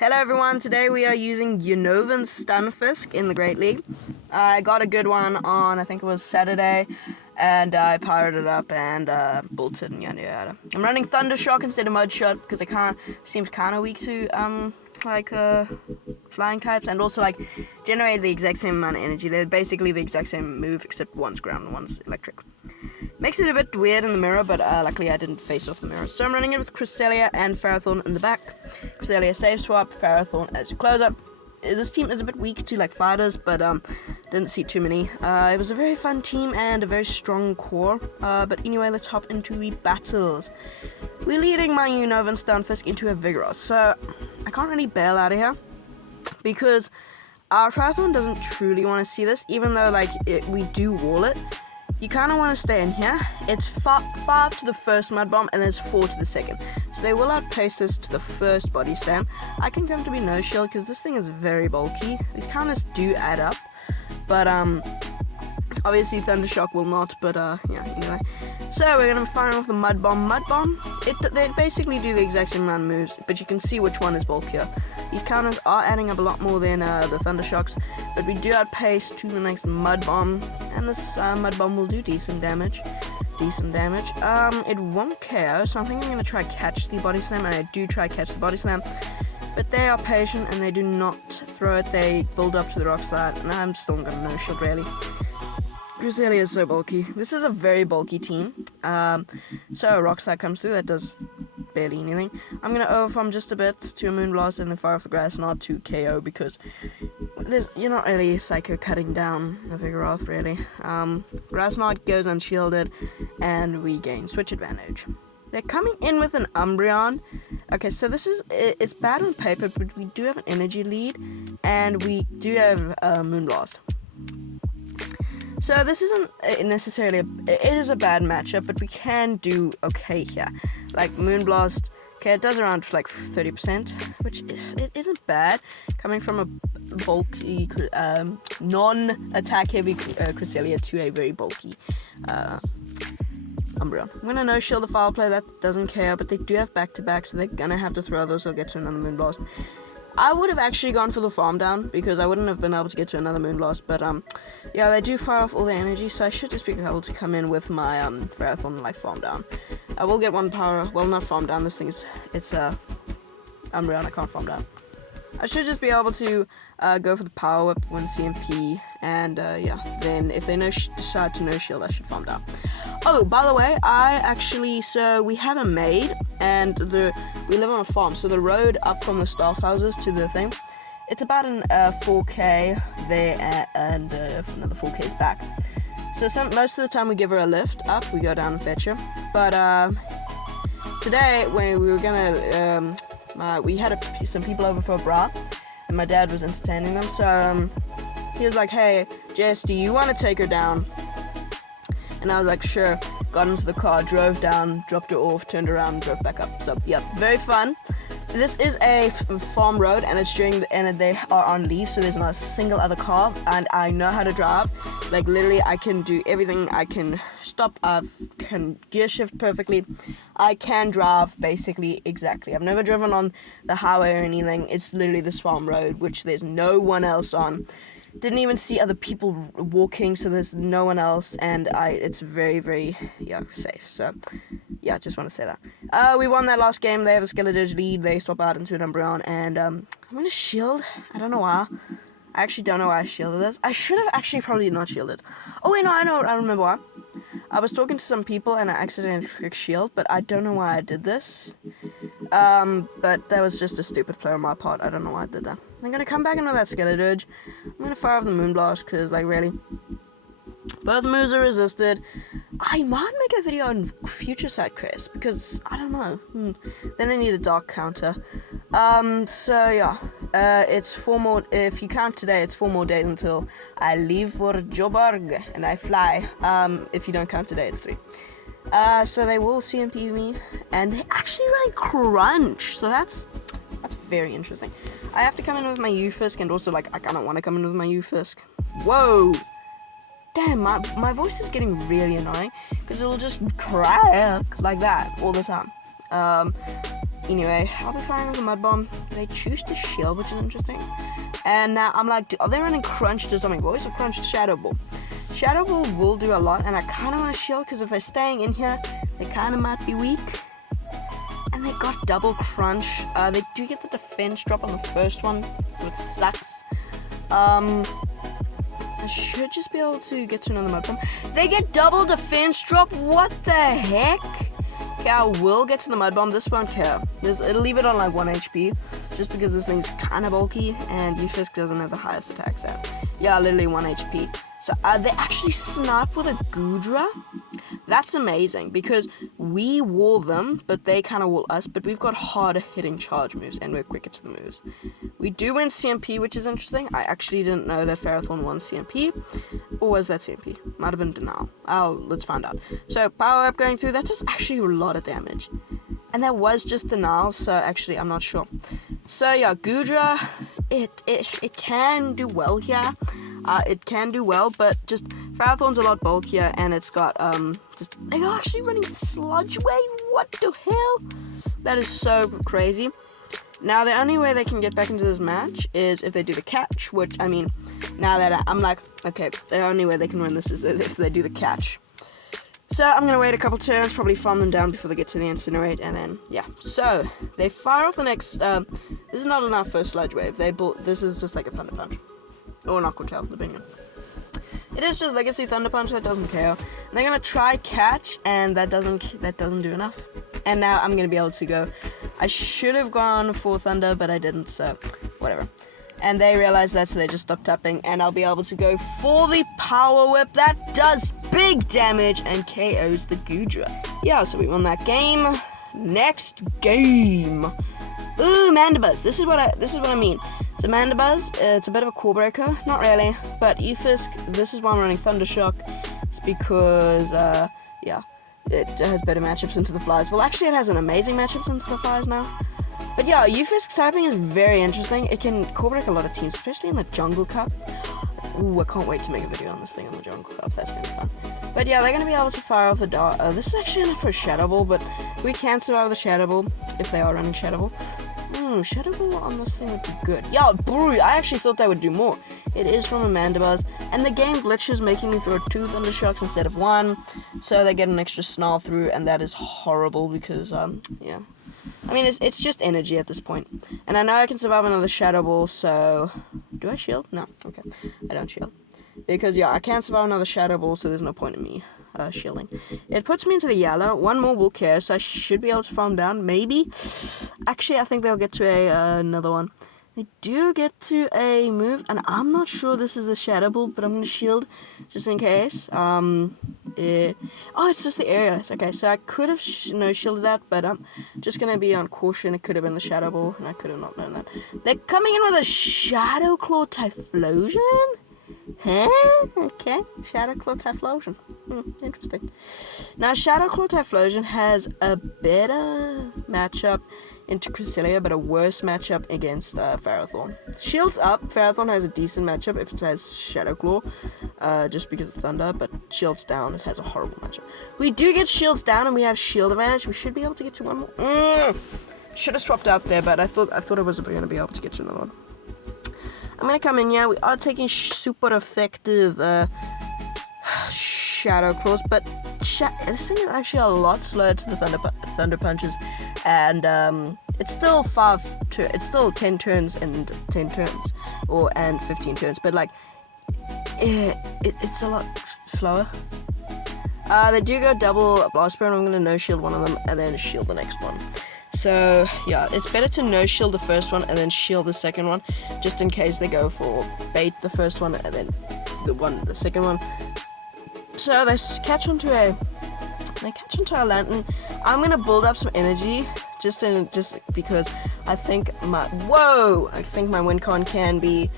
Hello everyone, today we are using Unovan's Stunfisk in the Great League. I got a good one on, I think it was Saturday, and I powered it up and bolted and yada yada. I'm running Thundershock instead of Mudshot because it seems kind of weak to flying types, and also generate the exact same amount of energy. They're basically the exact same move except one's ground and one's electric. Makes it a bit weird in the mirror, but luckily I didn't face off the mirror. So I'm running it with Cresselia and Ferrothorn in the back. Cresselia save swap, Ferrothorn as your closer. This team is a bit weak to fighters, but didn't see too many. It was a very fun team and a very strong core. But anyway, let's hop into the battles. We're leading my Unovan Stunfisk into a Vigoroth, so I can't really bail out of here because our Ferrothorn doesn't truly want to see this, even though we do wall it. You kind of want to stay in here. It's 5 to the first Mud Bomb, and there's 4 to the second. So they will outpace us to the first Body Slam. I can come to be No Shield because this thing is very bulky. These counters do add up. But obviously Thundershock will not, but yeah, anyway. So we're going to be firing off the Mud Bomb. Mud Bomb, they basically do the exact same amount of moves, but you can see which one is bulkier. These counters are adding up a lot more than the Thundershocks, but we do outpace to the next Mud Bomb, and this Mud Bomb will do decent damage. It won't KO, so I think I'm going to try catch the Body Slam, and I do try catch the Body Slam, but they are patient and they do not throw it. They build up to the Rock Slide, and I'm still going to No Shield really. Cresselia is so bulky. This is a very bulky team. So Rock Slide comes through, that does barely anything. I'm going to overfarm just a bit to a Moonblast and then fire off the Grass Knot to KO because you're not really Psycho cutting down a Vigoroth really. Grass Knot goes unshielded and we gain switch advantage. They're coming in with an Umbreon. Okay, so it's bad on paper, but we do have an energy lead and we do have Moonblast. So this isn't necessarily it is a bad matchup, but we can do okay here. Moonblast, okay, it does around 30%, which isn't bad coming from a bulky non-attack heavy Cresselia to a very bulky Umbreon. I'm gonna No Shield the Foul Play, that doesn't KO, but they do have back-to-back, so they're gonna have to throw those. They'll get to another Moonblast. I would have actually gone for the farm down because I wouldn't have been able to get to another Moonblast, but yeah, they do fire off all their energy, so I should just be able to come in with my Ferrothorn farm down. I will get one power, well, not farm down, this thing is, it's Umbreon, I can't farm down. I should just be able to go for the Power Whip, 1 CMP, and yeah, then if they decide to No Shield, I should farm down. Oh, by the way, so we have a maid, and we live on a farm, so the road up from the staff houses to the thing, it's about an 4K there and another 4K's back. So most of the time we give her a lift up, we go down and fetch her. But today when we were gonna, we had some people over for a bra, and my dad was entertaining them. So he was like, "Hey, Jess, do you want to take her down?" And I was like, sure. Got into the car, drove down, dropped her off, turned around, and drove back up. So, yeah, very fun. This is a farm road, and it's and they are on leave, so there's not a single other car, and I know how to drive. Literally, I can do everything. I can stop, I can gear shift perfectly. I can drive, basically, exactly. I've never driven on the highway or anything. It's literally this farm road, which there's no one else on. Didn't even see other people walking, so there's no one else, and it's very, very, safe. So, yeah, just want to say that. We won that last game. They have a Skeledirge lead. They swap out into an Umbreon, and I'm going to shield. I don't know why. I actually don't know why I shielded this. I should have actually probably not shielded. Oh, wait, no, I remember why. I was talking to some people, and I accidentally clicked shield, but I don't know why I did this. But that was just a stupid play on my part. I don't know why I did that. I'm gonna come back into that Skeledirge. I'm gonna fire off the Moonblast, because, really, both moves are resisted. I might make a video on future side crest, because, I don't know. Then I need a dark counter. So, yeah. It's 4 more, if you count today, it's 4 more days until I leave for Joburg, and I fly. If you don't count today, it's 3. So they will CMP me, and they actually run Crunch, so that's very interesting. I have to come in with my U-Fisk, and also, I kind of want to come in with my U-Fisk. Whoa! Damn, my voice is getting really annoying, because it'll just crack like that all the time. Anyway, I'll be firing with a mud bomb. They choose to shield, which is interesting. And now I'm like, are they running crunched or something? What is a crunched shadow ball? Shadow ball will do a lot, and I kind of want to shield because if they're staying in here, they kind of might be weak. And they got double crunch. They do get the defense drop on the first one, which sucks. I should just be able to get to another mud bomb. They get double defense drop? What the heck? Okay, I will get to the mud bomb. This won't care. It'll leave it on like 1 HP, just because this thing's kind of bulky, and Ufisk doesn't have the highest attack stat. Yeah, literally 1 HP. So they actually snipe with a Goodra. That's amazing, because we wall them, but they kind of wall us, but we've got harder hitting charge moves, and we're quicker to the moves. We do win CMP, which is interesting. I actually didn't know that Ferrothorn won CMP. Or was that CMP? Might have been Denial. Let's find out. So, power up going through, that does actually a lot of damage. And that was just Denial, so actually, I'm not sure. So, yeah, Goodra, it can do well here. It can do well, but just Ferrothorn's a lot bulkier, and it's got, they're actually running Sludge Wave. What the hell? That is so crazy. Now, the only way they can get back into this match is if they do the catch, which, I mean, now that I'm like, okay, the only way they can win this is if they do the catch. So, I'm going to wait a couple turns, probably farm them down before they get to the Incinerate, and then, yeah. So, they fire off the next, this is not enough for a Sludge Wave. This is just like a Thunder Punch. Or an Aqua Tail, depending on. It is just Legacy Thunder Punch that doesn't KO. And they're going to try catch, and that doesn't do enough. And now I'm going to be able to go. I should have gone for Thunder, but I didn't, so whatever. And they realized that, so they just stopped tapping, and I'll be able to go for the Power Whip. That does big damage and KOs the Goodra. Yeah, so we won that game. Next game. Ooh, Mandibuzz. This is what I mean. So Mandibuzz, it's a bit of a core breaker. Not really, but Ufisk, this is why I'm running Thunder Shock. It's because, yeah, it has better matchups into the flies. Well, actually, it has an amazing matchups into the flies now. But yeah, Ufisk typing is very interesting. It can core break a lot of teams, especially in the Jungle Cup. Ooh, I can't wait to make a video on this thing on the Jungle Cup. That's gonna be fun. But yeah, they're gonna be able to fire off the dart. This is actually enough for a Shadow Ball, but we can survive the Shadow Ball if they are running Shadow Ball. Shadow Ball on this thing would be good. Yeah, brew. I actually thought they would do more. It is from a Mandibuzz, and the game glitches, making me throw 2 Thunder Shocks instead of 1, so they get an extra Snarl through, and that is horrible because, yeah. I mean, it's just energy at this point. And I know I can survive another Shadow Ball, so... Do I shield? No. Okay. I don't shield. Because, yeah, I can't survive another Shadow Ball, so there's no point in me shielding. It puts me into the yellow. 1 more will care, so I should be able to farm down. Maybe. Actually, I think they'll get to another one. They do get to a move, and I'm not sure this is a Shadow Ball, but I'm going to shield just in case. Oh, it's just the areas. Okay, so I could have shielded that, but I'm just going to be on caution. It could have been the Shadow Ball, and I could have not known that. They're coming in with a Shadow Claw Typhlosion? Huh? Okay, Shadow Claw Typhlosion. Interesting. Now, Shadow Claw Typhlosion has a better matchup into Cresselia, but a worse matchup against Ferrothorn. Shields up, Ferrothorn has a decent matchup if it has Shadow Claw, just because of Thunder, but Shields down, it has a horrible matchup. We do get Shields down, and we have Shield advantage. We should be able to get to 1 more. Should have swapped out there, but I thought I was going to be able to get to another one. I'm going to come in here. We are taking super effective Shadow Claws, but this thing is actually a lot slower to the Thunder Punches, and it's still 10 turns and 10 turns, and 15 turns, but like, it's a lot slower. They do go double Blast Burn. I'm going to no-shield one of them, and then shield the next one. So, yeah, it's better to no-shield the first one and then shield the second one, just in case they go for bait the first one and then the second one. So they catch onto a Lantern. I'm gonna build up some energy just because I think my win con can be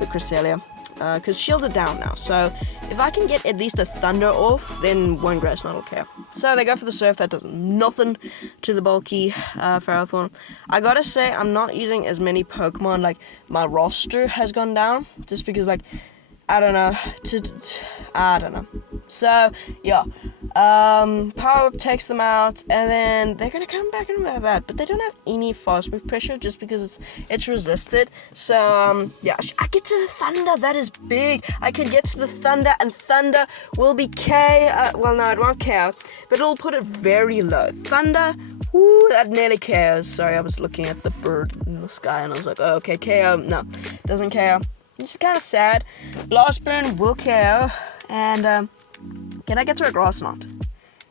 the Cresselia. Because shields are down now, so if I can get at least a Thunder off, then one Grass Knot will care. So they go for the Surf. That does nothing to the bulky Ferrothorn. I gotta say, I'm not using as many Pokemon, like, my roster has gone down, just because, like, I don't know. So, yeah. Power Up takes them out, and then they're gonna come back and like that. But they don't have any fast move pressure just because it's resisted. So, yeah. I get to the Thunder. That is big. I can get to the Thunder, and Thunder will be K. Well, no, it won't KO, but it'll put it very low. Thunder. Woo, that nearly KOs. Sorry, I was looking at the bird in the sky, and I was like, oh, okay, KO. No, doesn't KO. It's kind of sad. Blast Burn will KO, and can I get to a Grass Knot?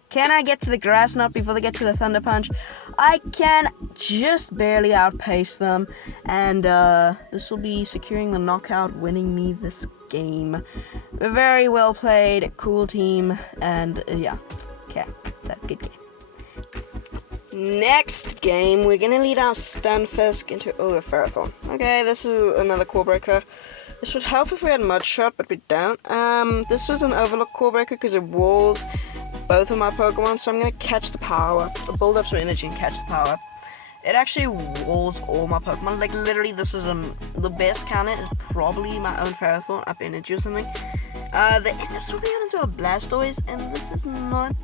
Can I get to the Grass Knot before they get to the Thunder Punch? I can just barely outpace them, and this will be securing the knockout, winning me this game. Very well played, cool team, and yeah, okay, it's a good game. Next game, we're gonna lead our Stunfisk into a Ferrothorn. Okay, this is another Core Breaker. This would help if we had Mud Shot, but we don't. This was an Overlook Core Breaker because it walls both of my Pokemon, so I'm gonna catch the power up, build up some energy and catch the power up. It actually walls all my Pokemon. Like literally, this is the best counter is probably my own Ferrothorn up energy or something. They end up swapping out into a Blastoise, and this is not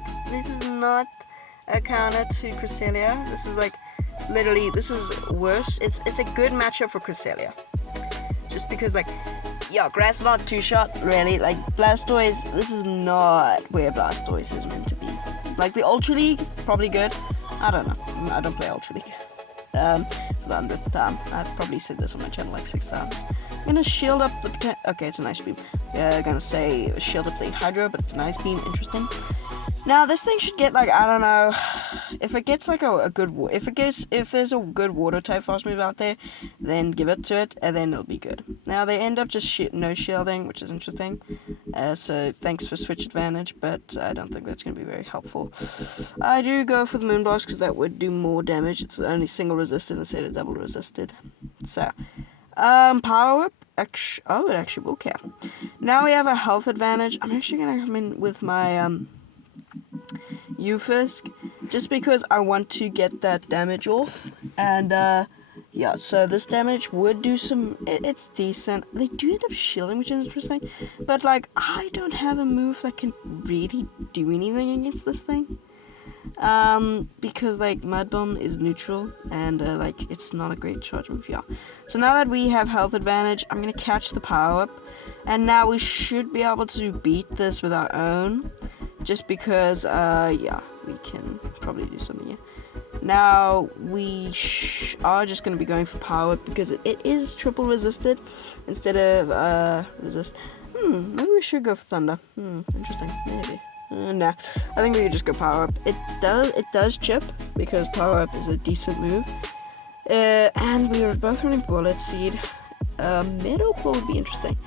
a counter to Cresselia. This is like literally, this is worse. It's a good matchup for Cresselia. Just because, like, yeah, Grass Knot, 2-shot, really. Like, Blastoise, this is not where Blastoise is meant to be. Like, the Ultra League, probably good. I don't know. I don't play Ultra League. For the 100th time. I've probably said this on my channel like 6 times. I'm gonna shield up the... Okay, it's an Ice Beam. Yeah, I'm gonna say shield up the Hydro, but it's an Ice Beam. Interesting. Now, this thing should get, like, I don't know, if it gets, like, a good, if there's a good water type fast move out there, then give it to it, and then it'll be good. Now, they end up just no shielding, which is interesting, so thanks for switch advantage, but I don't think that's going to be very helpful. I do go for the Moonblast, because that would do more damage. It's only single resisted instead of double resisted. So, power up. It actually will count. Now we have a health advantage. I'm actually going to come in with my, Ufisk, just because I want to get that damage off, and yeah, so this damage would do some, it's decent. They do end up shielding, which is interesting, but like, I don't have a move that can really do anything against this thing, because like, Mud Bomb is neutral, and like, it's not a great charge move, yeah. So now that we have health advantage, I'm gonna catch the power up, and now we should be able to beat this with our own. Just because, yeah, we can probably do something here. Now, we are just going to be going for power up because it is triple resisted instead of, resist. Maybe we should go for Thunder. Interesting. Maybe. Nah, I think we could just go power up. It does chip because power up is a decent move. And we are both running Bullet Seed. Meadow Claw would be interesting.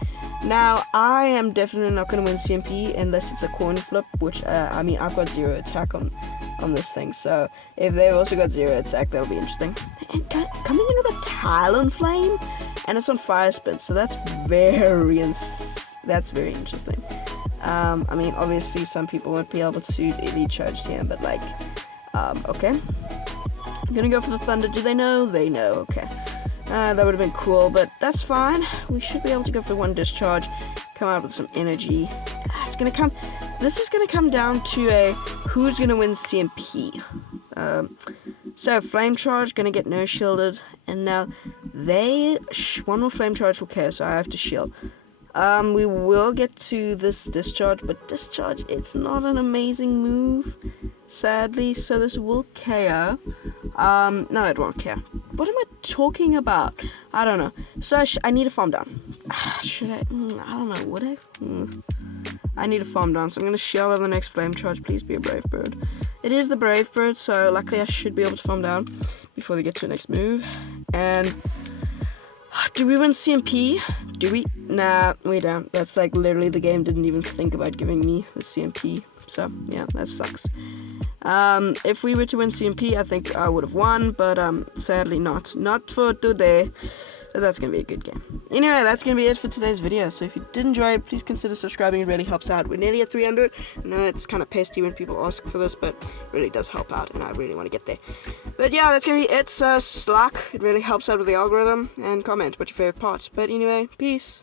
Now, I am definitely not going to win CMP unless it's a coin flip, which, I mean, I've got 0 attack on this thing, so if they've also got 0 attack, that'll be interesting. And coming in with a Talonflame, and it's on Fire Spin, so that's very interesting. I mean, obviously, some people won't be able to Elite Charge TM, but, like, okay. I'm gonna go for the Thunder. Do they know? They know, okay. That would have been cool, but that's fine. We should be able to go for one discharge, come out with some energy. This is gonna come down to a who's gonna win CMP. So Flame Charge gonna get no shielded, and now one more Flame Charge will KO, so I have to shield. We will get to this discharge, but discharge, it's not an amazing move, sadly, so this will KO. No, it won't KO. What am I talking about? I don't know. So I need to farm down. Should I? I don't know. Would I? I need to farm down, so I'm going to shell on the next Flame Charge. Please be a Brave Bird. It is the Brave Bird, so luckily I should be able to farm down before they get to the next move. And do we win CMP? Do we? Nah, we don't. That's like literally the game didn't even think about giving me the CMP. So yeah, that sucks. If we were to win CMP, I think I would have won, but sadly not. Not for today. But that's going to be a good game. Anyway, that's going to be it for today's video. So if you did enjoy it, please consider subscribing. It really helps out. We're nearly at 300. I know it's kind of pasty when people ask for this, but it really does help out, and I really want to get there. But yeah, that's going to be it. So Slack, it really helps out with the algorithm, and comment what's your favorite part. But anyway, peace.